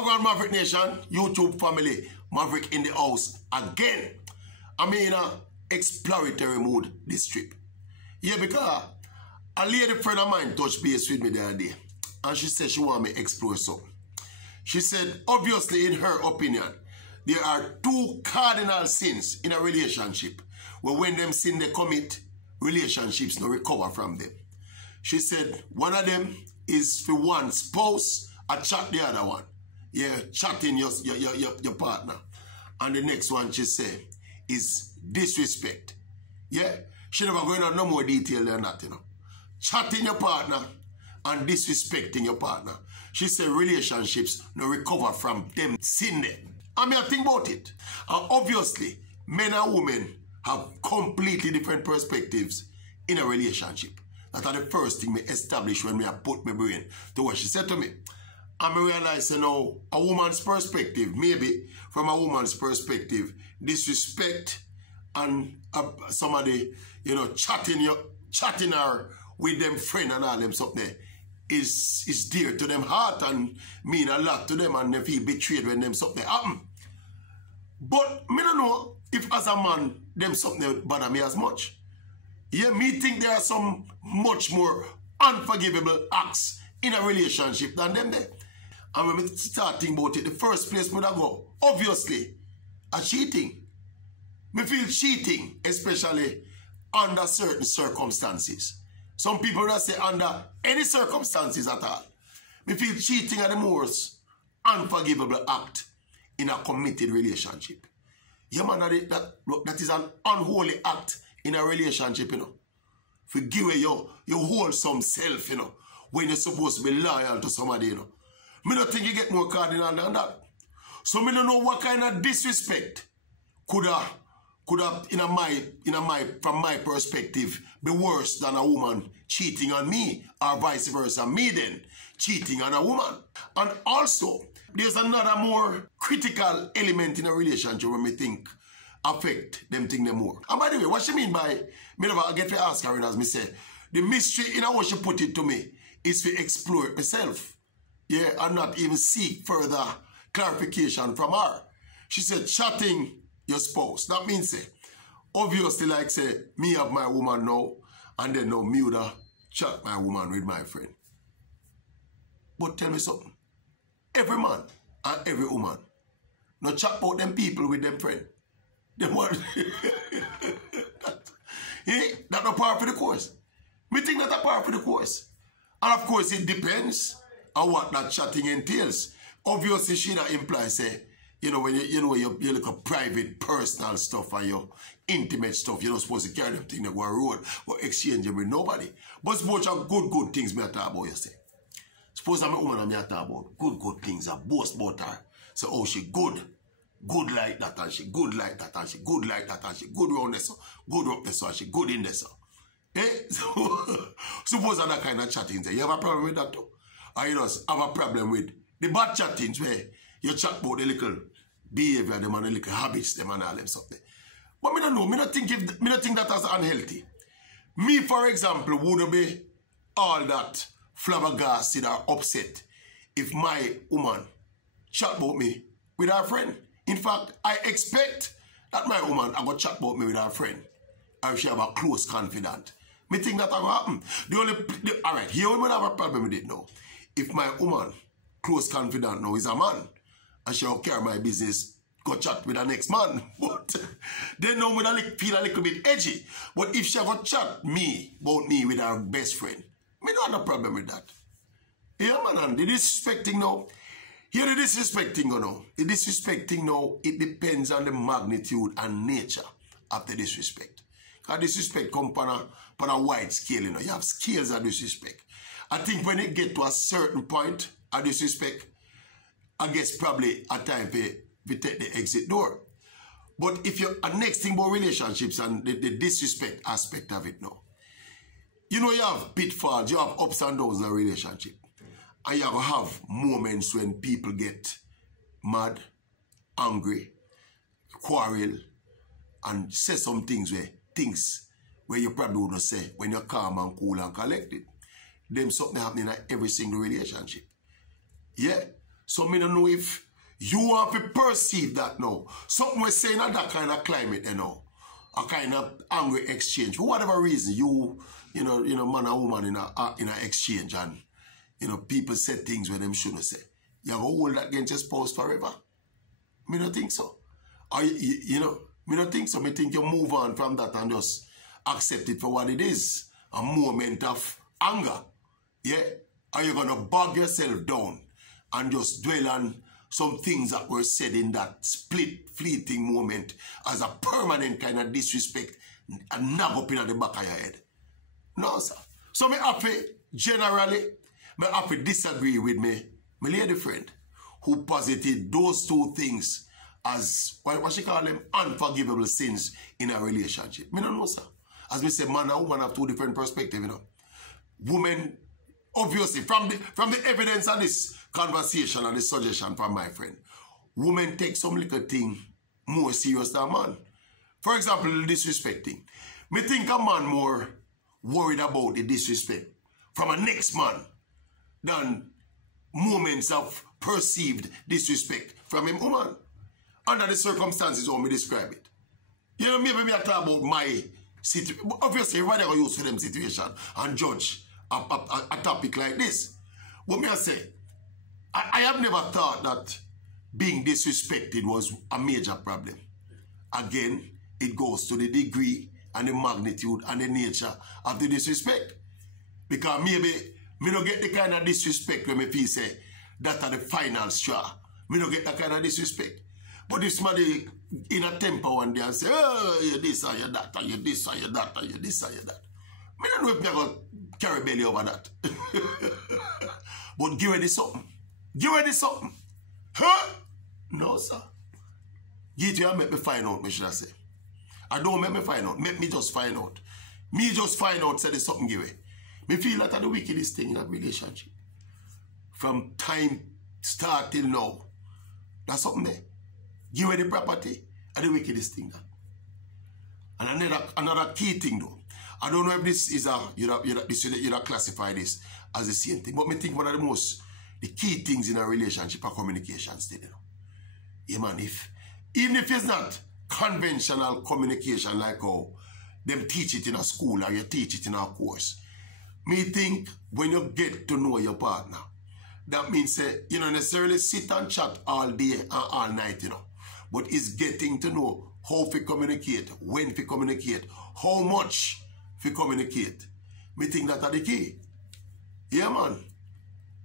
Welcome, Maverick Nation, YouTube family, Maverick in the house again. I'm in a exploratory mood this trip. Yeah, because a lady friend of mine touched base with me the other day, and she said she want me to explore something. She said, obviously, in her opinion, there are two cardinal sins in a relationship where when them sin they commit, relationships no recover from them. She said one of them is for one spouse, I chat the other one. Yeah, chatting your partner. And the next one, she said, is disrespect. Yeah, she never going on no more detail than that, you know. Chatting your partner and disrespecting your partner. She said relationships no recover from them sin there. I mean, I think about it. And obviously, men and women have completely different perspectives in a relationship. That are the first thing we establish when I put my brain to what she said to me. And I realize, you know, a woman's perspective, maybe from a woman's perspective, disrespect and somebody, you know, chatting her with them friend and all them something there is dear to them heart and mean a lot to them, and they feel betrayed when them something happen. But me don't know if as a man, them something bother me as much. Yeah, me think there are some much more unforgivable acts in a relationship than them there. And when we start thinking about it, the first place where I go, obviously, a cheating. Me feel cheating, especially under certain circumstances. Some people that say under any circumstances at all. Me feel cheating are the most unforgivable act in a committed relationship. Yeah, man, that is an unholy act in a relationship, you know. Forgive your wholesome self, you know, when you're supposed to be loyal to somebody, you know. Me don't think you get more cardinal than that. So me don't know what kind of disrespect could have from my perspective be worse than a woman cheating on me, or vice versa, me then cheating on a woman. And also, there's another more critical element in a relationship when me think affect them thing them more. And by the way, what she mean by me never get to ask her, as me say, the mystery in how she put it to me is to explore it myself. Yeah, and not even seek further clarification from her. She said, chatting your spouse. That means, say, obviously, like, say, me have my woman now, and then now me would chat my woman with my friend. But tell me something. Every man and every woman, no chat about them people with them friend. Them one. That's not part of the course. Me think that's a part of the course. And of course, it depends on what that chatting entails. Obviously, she not imply, say, you know, when you look at private, personal stuff and your intimate stuff, you're not supposed to carry them things that go on road or exchange them with nobody. But suppose you have good things me talk about, you say. Suppose I'm a woman and me talk about good things, I boast about her. Say, oh, she good like that, and she good like that, and she good like that, and she good round this, good up this, and she good in this. Eh? So, suppose that kind of chatting, you have a problem with that too? Or you just have a problem with the bad chattings where you chat about the little behavior, them and the little habits, them and all them something. But me don't know, me don't think that as unhealthy. Me, for example, wouldn't be all that flabbergasted or upset if my woman chat about me with her friend. In fact, I expect that my woman are going to chat about me with her friend. Or if she have a close confidant. Me think that will happen. Alright, here we might have a problem with it now. If my woman, close confidant now, is a man, and she'll carry my business, go chat with the next man. But then now I feel a little bit edgy. But if she go chat about me with her best friend, me don't have no problem with that. Yeah, man, and the disrespecting now. Here the disrespecting now. The disrespecting now, it depends on the magnitude and nature of the disrespect. Because disrespect comes on a wide scale, you know. You have scales of disrespect. I think when it get to a certain point of disrespect, I guess probably a time we take the exit door. But if you next thing about relationships and the disrespect aspect of it now, you know you have pitfalls, you have ups and downs in a relationship. And you have moments when people get mad, angry, quarrel, and say some things where you probably wouldn't say when you're calm and cool and collected. Them something happening in every single relationship. Yeah. So me don't know if you want to perceive that now. Something we're saying at that kind of climate, you know. A kind of angry exchange. For whatever reason, you know, man and woman in a exchange, and people say things where them shouldn't say. You have to hold that against your spouse forever. Me don't think so. Or, me don't think so. Me think you move on from that and just accept it for what it is. A moment of anger. Yeah? Are you going to bog yourself down and just dwell on some things that were said in that fleeting moment as a permanent kind of disrespect and nag up in the back of your head? No, sir. So me happy, generally, me happy disagree with my lady friend who posited those two things as, what she call them, unforgivable sins in a relationship. Me don't know, sir. As me say, man and woman have two different perspectives, Women, obviously, from the evidence of this conversation and this suggestion from my friend, women take some little thing more serious than man. For example, the disrespecting. Me think a man more worried about the disrespect from a next man than moments of perceived disrespect from him woman. Under the circumstances how me describe it. Maybe me talk about my situation. Obviously, everybody will use for them situation and judge a topic like this. But me I say, I have never thought that being disrespected was a major problem. Again, it goes to the degree and the magnitude and the nature of the disrespect. Because maybe me don't get the kind of disrespect when me feel say that are the final straw. Me don't get that kind of disrespect. But if somebody in a temper one day and say, oh, you're this or you're that, or you're this or you're that, or you're this or you're that. Me don't know if me going to carry belly over that. But give ready something. Give ready something. Huh? No, sir. Give it to you and make me find out, me should I say. I don't make me find out. Make me just find out. Me just find out, say there's something give it. Me feel that the wickedest thing in a relationship. From time start till now. That's something there. Give away the property and the wickedest thing. And another key thing though. I don't know if this is you'd classify this as the same thing. But me think one of the key things in a relationship are communication still. Yeah man, even if it's not conventional communication like how them teach it in a school or you teach it in a course. Me think when you get to know your partner, that means you don't necessarily sit and chat all day and all night, but it's getting to know how to communicate, when to communicate, how much to communicate. Me think that are the key. Yeah, man.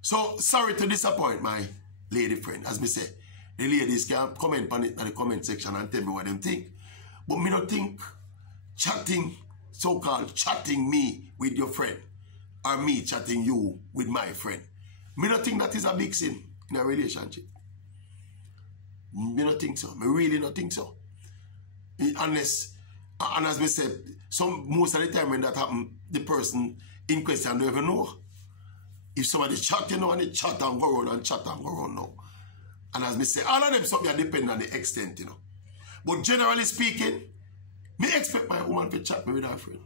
So, sorry to disappoint my lady friend. As me say, the ladies can comment on it in the comment section and tell me what they think. But me don't think chatting, so-called chatting me with your friend, or me chatting you with my friend, me don't think that is a big sin in a relationship. Me don't think so. Me really don't think so. Unless, and as me said, most of the time when that happens, the person in question don't even know. If somebody chat, and they chat and go around and chat and go around now. And as me say, all of them something depend on the extent, But generally speaking, me expect my woman to chat me with her friend.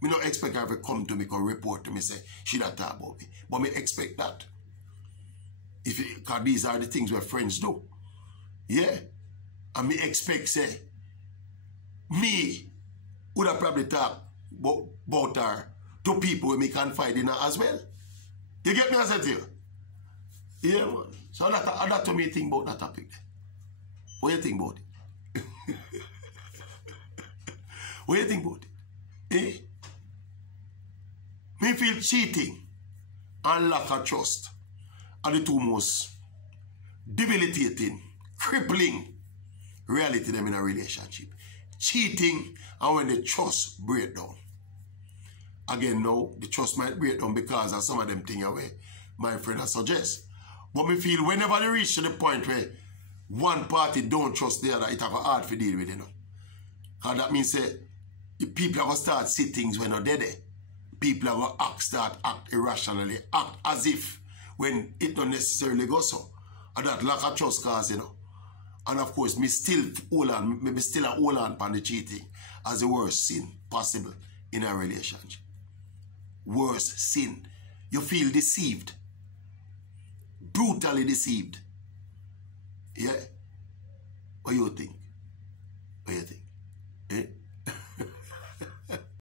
Me don't expect her to come to me or report to me say she don't talk about me. But me expect that. Because these are the things where friends do. Yeah. And me expect say me would have probably talk about her to people where me confide in her as well. You get me as I tell you? Yeah, man. So that to me think about that topic. What do you think about it? What do you think about it? Eh? Me feel cheating and lack of trust are the two most debilitating, crippling reality them in a relationship. Cheating and when the trust break down. Again, no, the trust might break down because of some of them things away my friend has suggest. But me feel whenever they reach to the point where one party don't trust the other, it have a hard to deal with, Because that means the people are going to start see things when they're dead. People are going to start act irrationally, act as if when it don't necessarily go so. And that lack of trust cause, And of course, me still hold on upon the cheating as the worst sin possible in a relationship. Worst sin. You feel deceived. brutally deceived. Yeah? What you think?